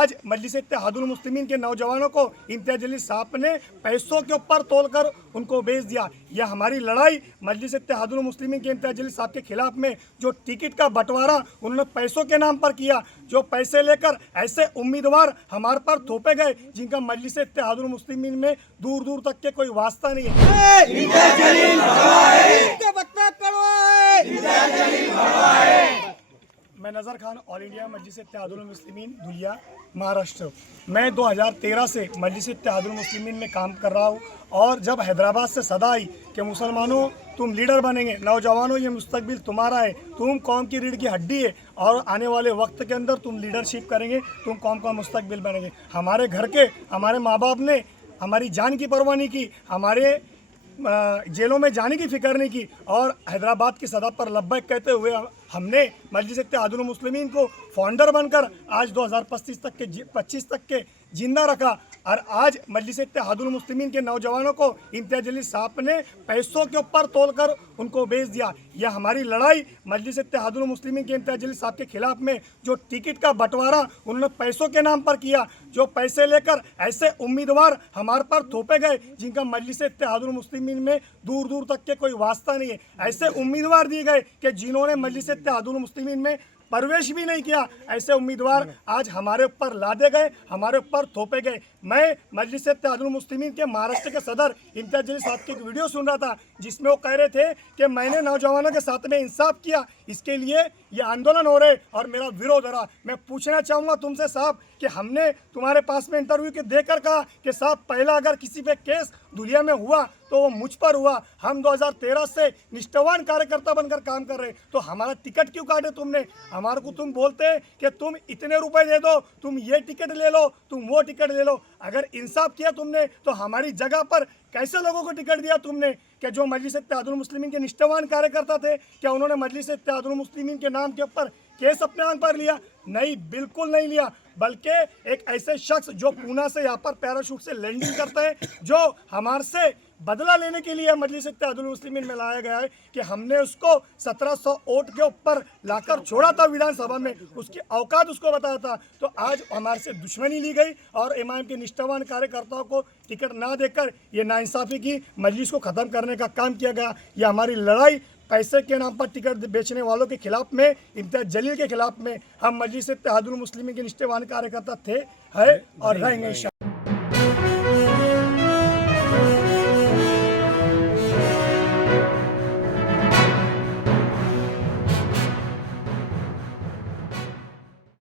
आज मजलिस इत्तेहादुल मुस्लिमीन के नौजवानों को इम्तियाज जलील साहब ने पैसों के ऊपर तोलकर उनको बेच दिया। यह हमारी लड़ाई मजलिस इत्तेहादुल मुस्लिमीन के इम्तियाज जलील साहब के खिलाफ में जो टिकट का बंटवारा उन्होंने पैसों के नाम पर किया, जो पैसे लेकर ऐसे उम्मीदवार हमारे पर थोपे गए जिनका मजलिस इत्तेहादुल मुस्लिमीन में दूर दूर तक के कोई वास्ता नहीं है। मैं नज़र खान, ऑल इंडिया मजलिस इत्तेहादुल मुस्लिमीन धुलिया, महाराष्ट्र। मैं 2013 से मजलिस इत्तेहादुल मुस्लिमीन में काम कर रहा हूँ और जब हैदराबाद से सदा आई कि मुसलमानों तुम लीडर बनेंगे, नौजवानों ये मुस्तकबिल तुम्हारा है, तुम कौम की रीढ़ की हड्डी है और आने वाले वक्त के अंदर तुम लीडरशिप करेंगे, तुम कौम का मुस्तकबिल बनेंगे। हमारे घर के हमारे माँ बाप ने हमारी जान की परवाह नहीं की, हमारे जेलों में जाने की फिक्र नहीं की और हैदराबाद की सदा पर लब्बैक कहते हुए हमने मजलिस इत्तेहादुल मुस्लिमीन को फाउंडर बनकर आज 2025 तक के जिंदा रखा। और आज मजलिस इत्तेहादुल मुस्लिमीन के नौजवानों को इम्तियाज जलील साहब ने पैसों के ऊपर तोलकर उनको बेच दिया। यह हमारी लड़ाई मजलिस इत्तेहादुल मुस्लिमीन के इम्तियाज जलील साहब के खिलाफ में जो टिकट का बंटवारा उन्होंने पैसों के नाम पर किया, जो पैसे लेकर ऐसे उम्मीदवार हमारे पर थोपे गए जिनका मजलिस इत्तेहादुल मुस्लिमीन में दूर दूर तक के कोई वास्ता नहीं है। ऐसे उम्मीदवार दिए गए कि जिन्होंने मजलिस इत्तेहादुल मुस्लिमीन में प्रवेश भी नहीं किया। ऐसे उम्मीदवार आज हमारे ऊपर लादे गए, हमारे ऊपर थोपे गए। मैं मजलिस इत्तेहादुल मुस्लिमीन के महाराष्ट्र के सदर इम्तियाज जलील साहब की एक वीडियो सुन रहा था जिसमें वो कह रहे थे कि मैंने नौजवानों के साथ में इंसाफ किया, इसके लिए ये आंदोलन हो रहे और मेरा विरोध हो रहा। मैं पूछना चाहूँगा तुमसे साहब कि हमने तुम्हारे पास में इंटरव्यू के देकर कहा कि साहब पहला अगर किसी पे केस दुनिया में हुआ तो वो मुझ पर हुआ। हम 2013 से निष्ठावान कार्यकर्ता बनकर काम कर रहे, तो हमारा टिकट क्यों काटे तुमने? हमारे को तुम बोलते कि तुम इतने रुपए दे दो, तुम ये टिकट ले लो, तुम वो टिकट ले लो। अगर इंसाफ किया तुमने तो हमारी जगह पर कैसे लोगों को टिकट दिया तुमने? कि जो मजलिस इत्तेहादुल मुस्लिमीन के निष्ठावान कार्यकर्ता थे, क्या उन्होंने मजलिस इत्तेहादुल मुस्लिमीन के नाम के ऊपर केस अपने आंख पर लिया? नहीं, बिल्कुल नहीं लिया। बल्कि एक ऐसे शख्स जो पूना से यहाँ पर पैराशूट से लैंडिंग करते हैं, जो हमारे से बदला लेने के लिए मजलिस इत्तेहादुल मुस्लिमीन में लाया गया है कि हमने उसको 1700 वोट के ऊपर लाकर छोड़ा था विधानसभा में, उसकी औकात उसको बताया था। तो आज हमारे से दुश्मनी ली गई और इमाम के निष्ठावान कार्यकर्ताओं को टिकट ना देकर ये नाइंसाफ़ी की, मजलिस को ख़त्म करने का काम किया गया। यह हमारी लड़ाई पैसे के नाम पर टिकट बेचने वालों के खिलाफ में, इम्तियाज जलील के खिलाफ में। हम मजलिस इत्तेहादुल मुस्लिमीन के निष्ठावान कार्यकर्ता थे, है और रहेंगे।